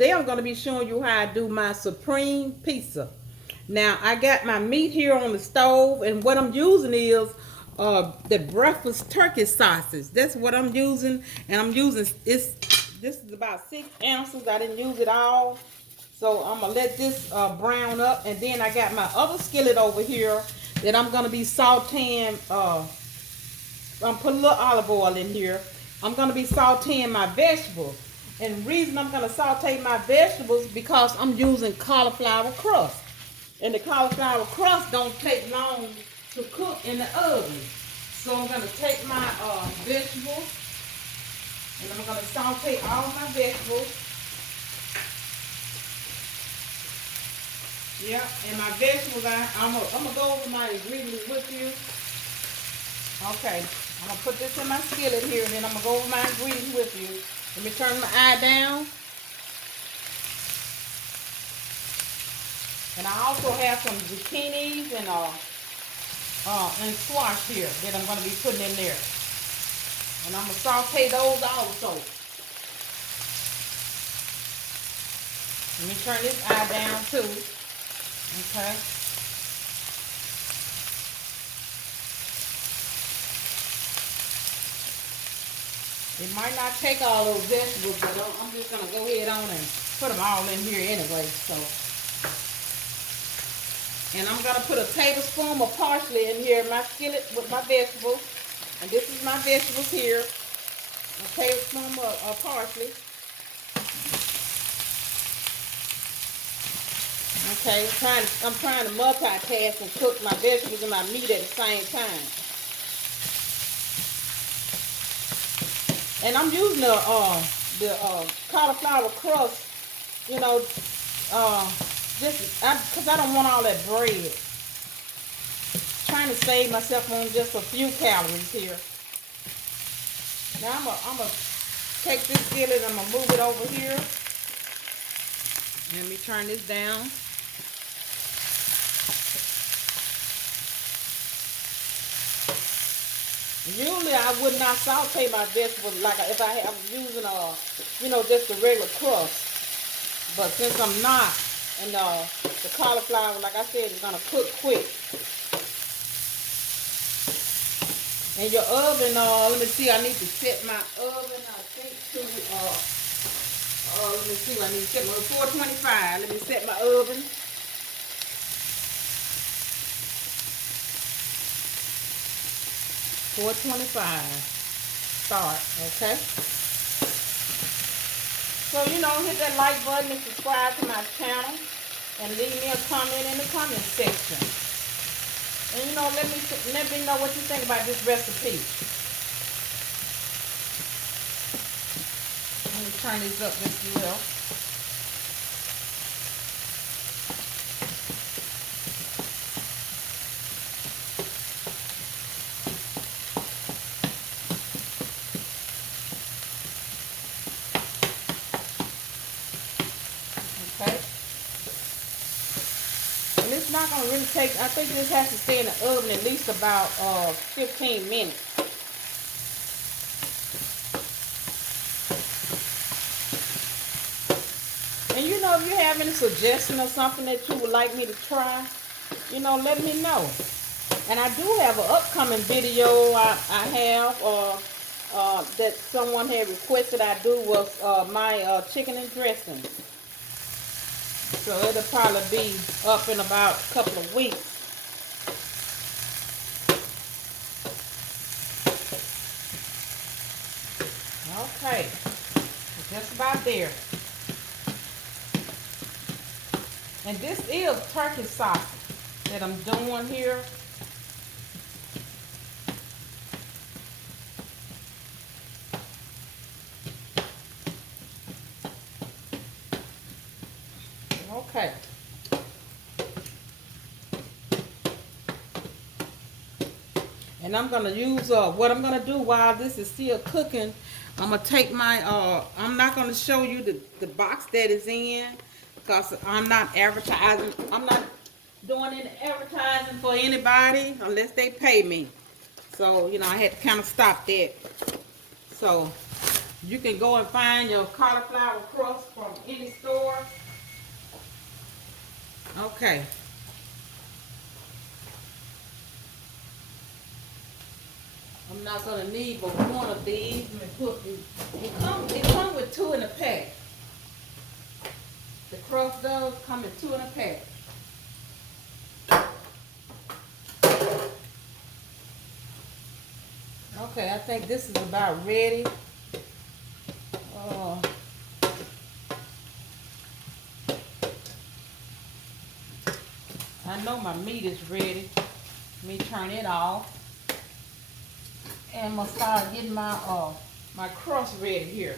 today I'm going to be showing you how I do my supreme pizza. Now I got my meat here on the stove, and what I'm using is the breakfast turkey sausage. That's what I'm using, and I'm using this is about 6 ounces. I didn't use it all, so I'm gonna let this brown up, and then I got my other skillet over here that I'm gonna be sauteing. I'm put a little olive oil in here. I'm gonna be sauteing my vegetables. And the reason I'm gonna saute my vegetables because I'm using cauliflower crust. And the cauliflower crust don't take long to cook in the oven. So I'm gonna take my vegetables and I'm gonna saute all my vegetables. Yeah, and my vegetables, I'm gonna go over my ingredients with you. Okay, I'm gonna put this in my skillet here, and then I'm gonna go over my ingredients with you. Let me turn my eye down. And I also have some zucchinis and squash here that I'm gonna be putting in there. And I'm gonna saute those also. Let me turn this eye down too. Okay. It might not take all those vegetables, but I'm just going to go ahead on and put them all in here anyway. So, and I'm going to put a tablespoon of parsley in here in my skillet with my vegetables. And this is my vegetables here. A tablespoon of parsley. Okay, I'm trying to multitask and cook my vegetables and my meat at the same time. And I'm using the cauliflower crust, you know, just because I don't want all that bread. Trying to save myself on just a few calories here. Now I'm gonna take this skillet and I'm gonna move it over here. Let me turn this down. Usually I would not saute my vegetables like if I was using just a regular crust. But since I'm not, and the cauliflower, like I said, is gonna cook quick. And your oven, let me see, I need to set my oven, I think to let me see, I need to set my 425. Let me set my oven. 425 start. Okay, so hit that like button and subscribe to my channel and leave me a comment in the comment section, and let me know what you think about this recipe. Let me turn this up just a little. It's not going to really take, I think this has to stay in the oven at least about 15 minutes. And if you have any suggestion or something that you would like me to try, let me know. And I do have an upcoming video I have that someone had requested I do was my chicken and dressing. So it'll probably be up in about a couple of weeks. Okay, just about there. And this is turkey sausage that I'm doing here. Okay. And I'm going to use, what I'm going to do while this is still cooking, I'm going to take my, I'm not going to show you the box that is in, because I'm not advertising, I'm not doing any advertising for anybody unless they pay me. So, I had to kind of stop that. So, You can go and find your cauliflower crust from any store. Okay. I'm not gonna need but one of these. Let me put these. It come with 2 in a pack. The crust does come in 2 in a pack. Okay, I think this is about ready. I know my meat is ready. Let me turn it off. And I'm gonna start getting my my crust ready here.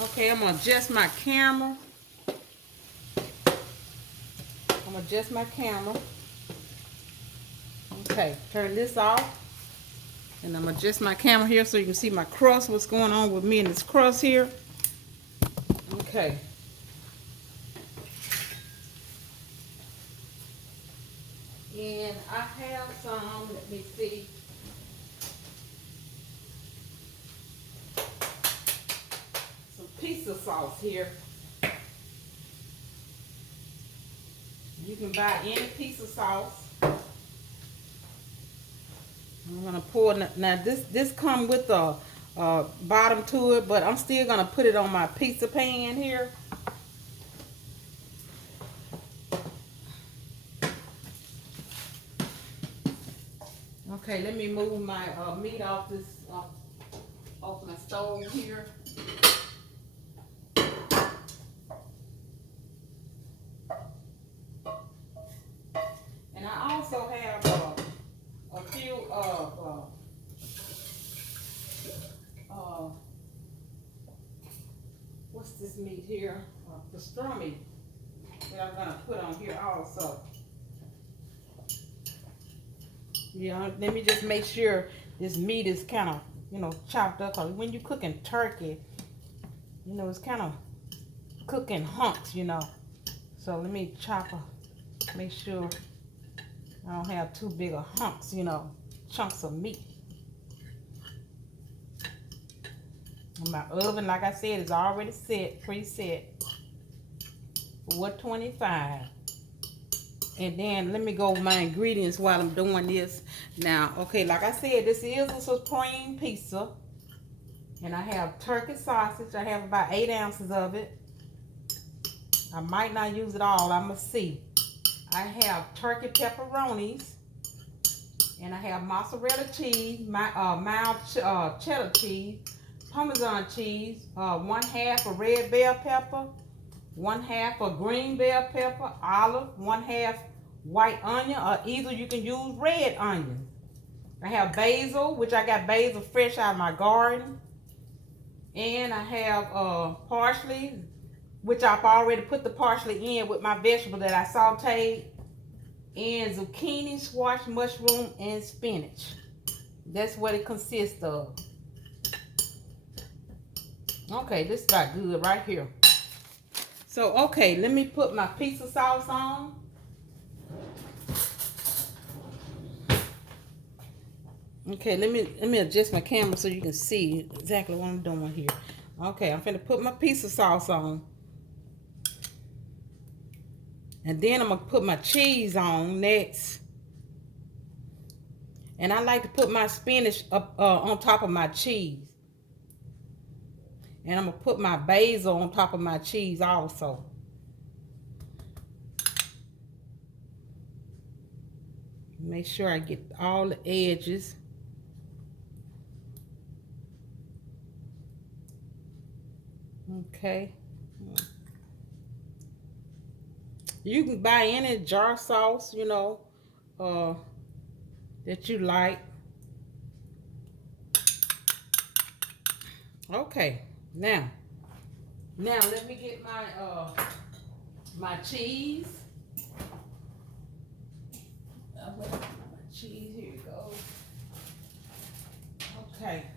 Okay, I'm gonna adjust my camera. I'm gonna adjust my camera. Okay, turn this off. And I'm gonna adjust my camera here so you can see my crust, what's going on with me and this crust here. Okay. And I have some, let me see. Some pizza sauce here. You can buy any pizza sauce. I'm gonna pour, now this come with a bottom to it, but I'm still gonna put it on my pizza pan here. Okay, let me move my meat off this off my stove here. And I also have a few what's this meat here? Pastrami that I'm gonna put on here also. Yeah, let me just make sure this meat is kind of, you know, chopped up. Cause when you're cooking turkey, you know, it's kind of cooking hunks, you know. So let me make sure I don't have too big of hunks, you know, chunks of meat. And my oven, like I said, is already set, preset for 125. And then let me go with my ingredients while I'm doing this. Now, okay, like I said, this is a supreme pizza. And I have turkey sausage. I have about 8 ounces of it. I might not use it all. I'm going to see. I have turkey pepperonis. And I have mozzarella cheese, mild cheddar cheese, Parmesan cheese, 1/2 a red bell pepper, 1/2 a green bell pepper, olive, 1/2 white onion, or either you can use red onion. I have basil, which I got basil fresh out of my garden. And I have parsley, which I've already put the parsley in with my vegetable that I sauteed. And zucchini, squash, mushroom, and spinach. That's what it consists of. Okay, this is about good right here. So, okay, let me put my pizza sauce on. Okay, let me adjust my camera so you can see exactly what I'm doing here. Okay, I'm finna put my pizza sauce on. And then I'm gonna put my cheese on next. And I like to put my spinach up on top of my cheese. And I'm gonna put my basil on top of my cheese also. Make sure I get all the edges. Okay. You can buy any jar sauce, you know, that you like. Okay, now let me get my my cheese. My cheese, here it goes. Okay.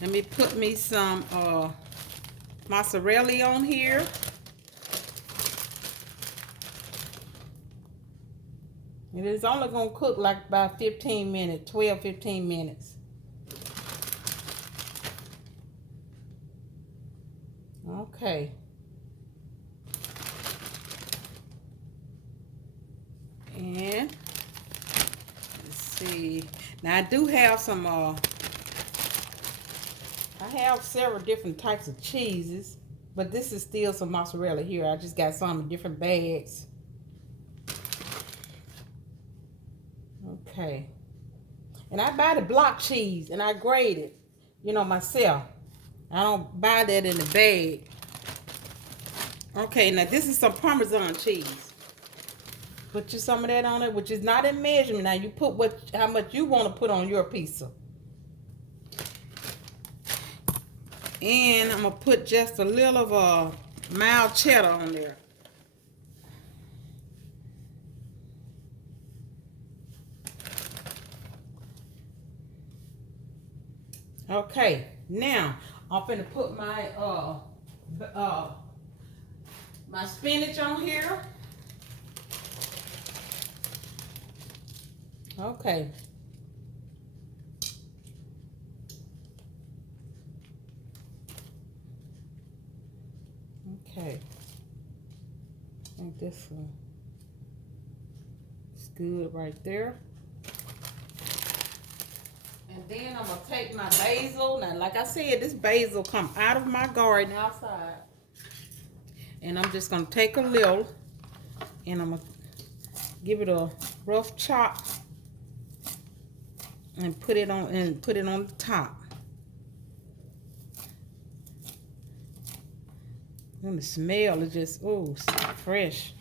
Let me put me some mozzarella on here. And it's only going to cook like about 15 minutes, 12, 15 minutes. Okay. And let's see. Now I do have some, I have several different types of cheeses, but this is still some mozzarella here. I just got some in different bags. Okay. And I buy the block cheese and I grate it, you know, myself. I don't buy that in the bag. Okay, now this is some Parmesan cheese. Put you some of that on it, which is not in measurement. Now you put how much you want to put on your pizza. And I'm gonna put just a little of mild cheddar on there. Okay, now I'm finna put my spinach on here. Okay. Okay. I think this one is good right there. And then I'm gonna take my basil. Now, like I said, this basil come out of my garden outside. And I'm just gonna take a little and I'm gonna give it a rough chop and put it on the top. And the smell is just, ooh, fresh.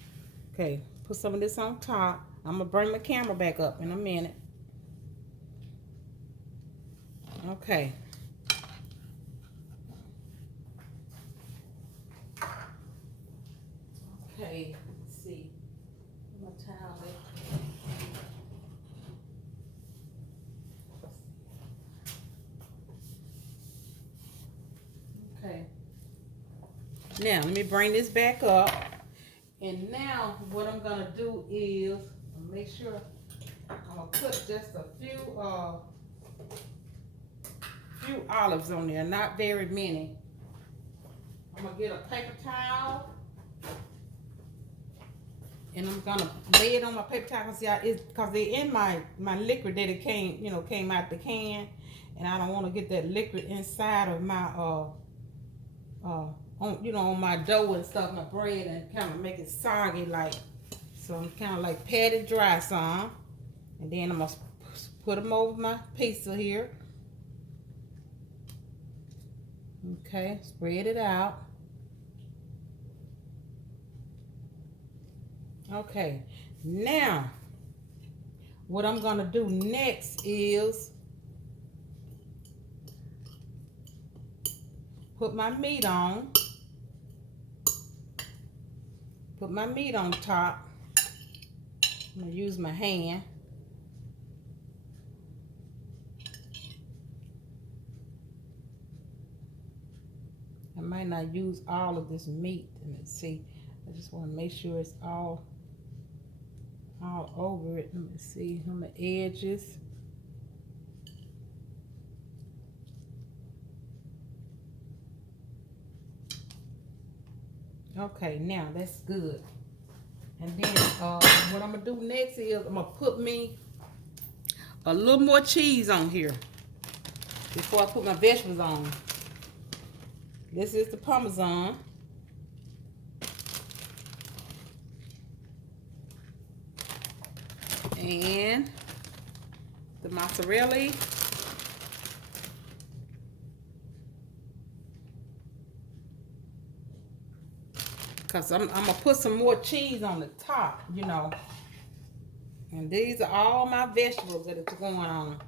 Okay, put some of this on top. I'm gonna bring my camera back up in a minute. Okay. Okay, let's see. My towel. Okay. Now, let me bring this back up. And now, what I'm going to do is, make sure I'm going to put just a few olives on there, not very many. I'm going to get a paper towel. And I'm going to lay it on my paper towel because they're in my liquid that it came out the can. And I don't want to get that liquid inside of my, on my dough and stuff, my bread, and kind of make it soggy like. So I'm kind of like pat it dry some. And then I'm going to put them over my pizza here. Okay, spread it out. Okay, now what I'm gonna do next is put my meat on. Put my meat on top. I'm gonna use my hand. I might not use all of this meat. Let's see. I just want to make sure it's all over it. Let me see on the edges. Okay, now that's good. And then what I'm gonna do next is I'm gonna put me a little more cheese on here before I put my vegetables on. This is the Parmesan. And the mozzarella. Because I'm going to put some more cheese on the top, you know. And these are all my vegetables that are going on.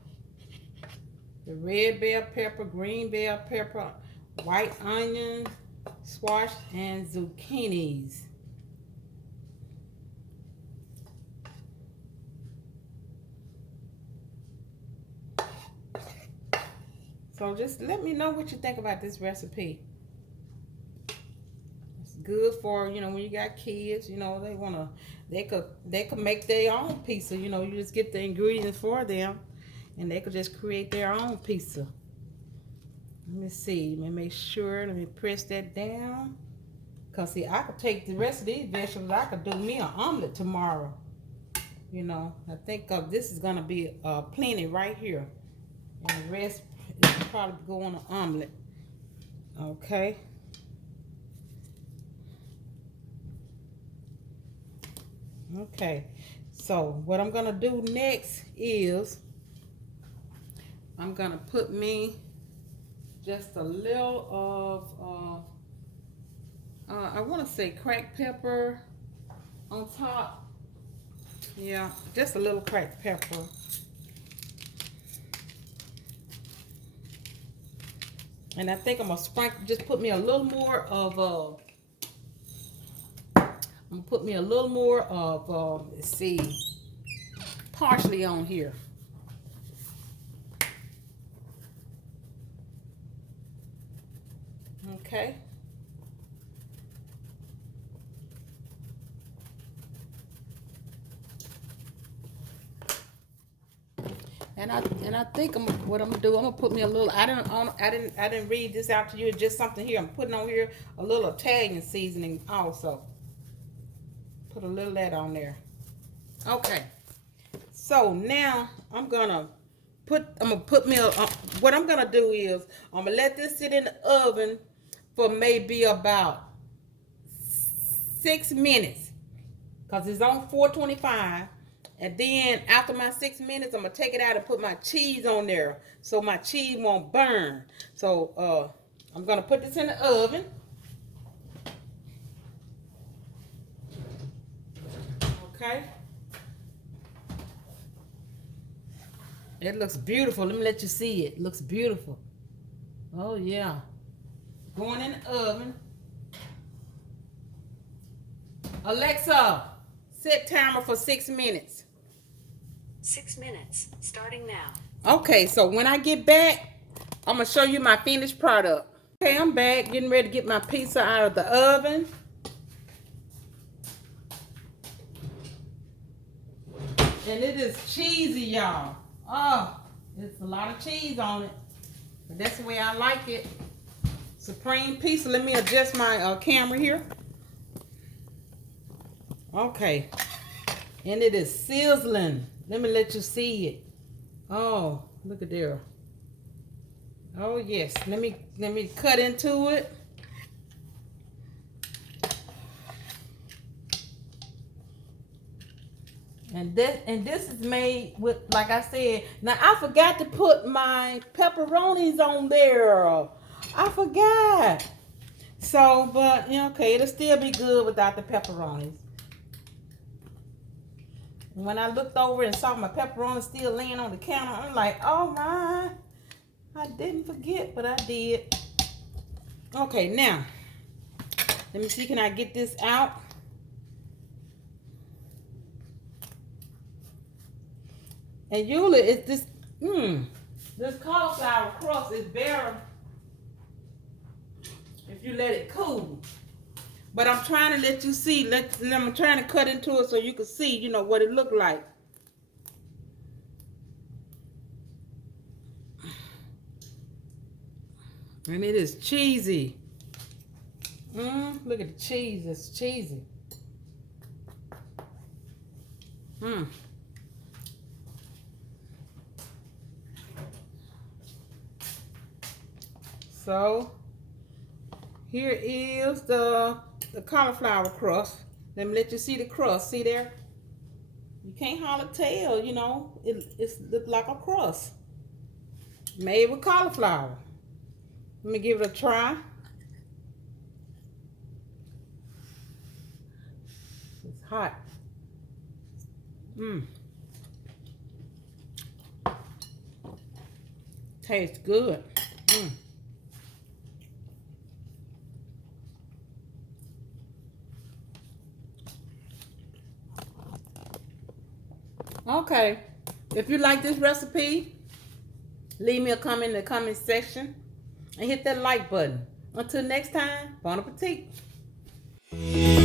The red bell pepper, green bell pepper, white onion, squash, and zucchinis. So just let me know what you think about this recipe. for, you know, when you got kids, you know, they could make their own pizza. You know, you just get the ingredients for them, and they could just create their own pizza. Let me see. Let me make sure. Let me press that down. Cause see, I could take the rest of these vegetables. I could do me an omelet tomorrow. You know, I think this is gonna be plenty right here, and the rest is probably go on an omelet. Okay. Okay. So what I'm gonna do next is I'm gonna put me just a little of I want to say cracked pepper on top. Yeah, just a little cracked pepper. And I think I'm gonna sprinkle, just put me a little more of I'm gonna put me a little more of let's see, parsley on here. Okay. And I think what I'm gonna do. I'm gonna put me a little. I didn't read this out to you. It's just something here. I'm putting on here a little Italian seasoning also. Put a little of that on there. Okay. So now I'm gonna put me a. What I'm gonna do is I'm gonna let this sit in the oven for maybe about 6 minutes, cause it's on 425. And then after my 6 minutes, I'm gonna take it out and put my cheese on there so my cheese won't burn. So I'm gonna put this in the oven. Okay. It looks beautiful. Let me let you see it. It looks beautiful. Oh yeah. Going in the oven. Alexa, set timer for 6 minutes. 6 minutes, starting now. Okay, so when I get back, I'm going to show you my finished product. Okay, I'm back, getting ready to get my pizza out of the oven. And it is cheesy, y'all. Oh, it's a lot of cheese on it. But that's the way I like it. Supreme pizza. Let me adjust my camera here. Okay. And it is sizzling. Let me let you see it. Oh, look at there. Oh yes. Let me cut into it. And this is made with, like I said. Now I forgot to put my pepperonis on there. I forgot. So, but you know, okay, it'll still be good without the pepperonis. When I looked over and saw my pepperoni still laying on the counter, I'm like, oh my, I didn't forget, but I did. Okay, now, let me see, can I get this out? And usually it's this cauliflower crust is better if you let it cool. But I'm trying to let you see, I'm trying to cut into it so you can see, you know, what it looked like. And it is cheesy. Look at the cheese, it's cheesy. So, here is the cauliflower crust. Let me let you see the crust. See there? You can't hardly tell, you know. It's look like a crust made with cauliflower. Let me give it a try. It's hot. Tastes good. Okay, if you like this recipe, leave me a comment in the comment section and hit that like button. Until next time, bon appetit. it.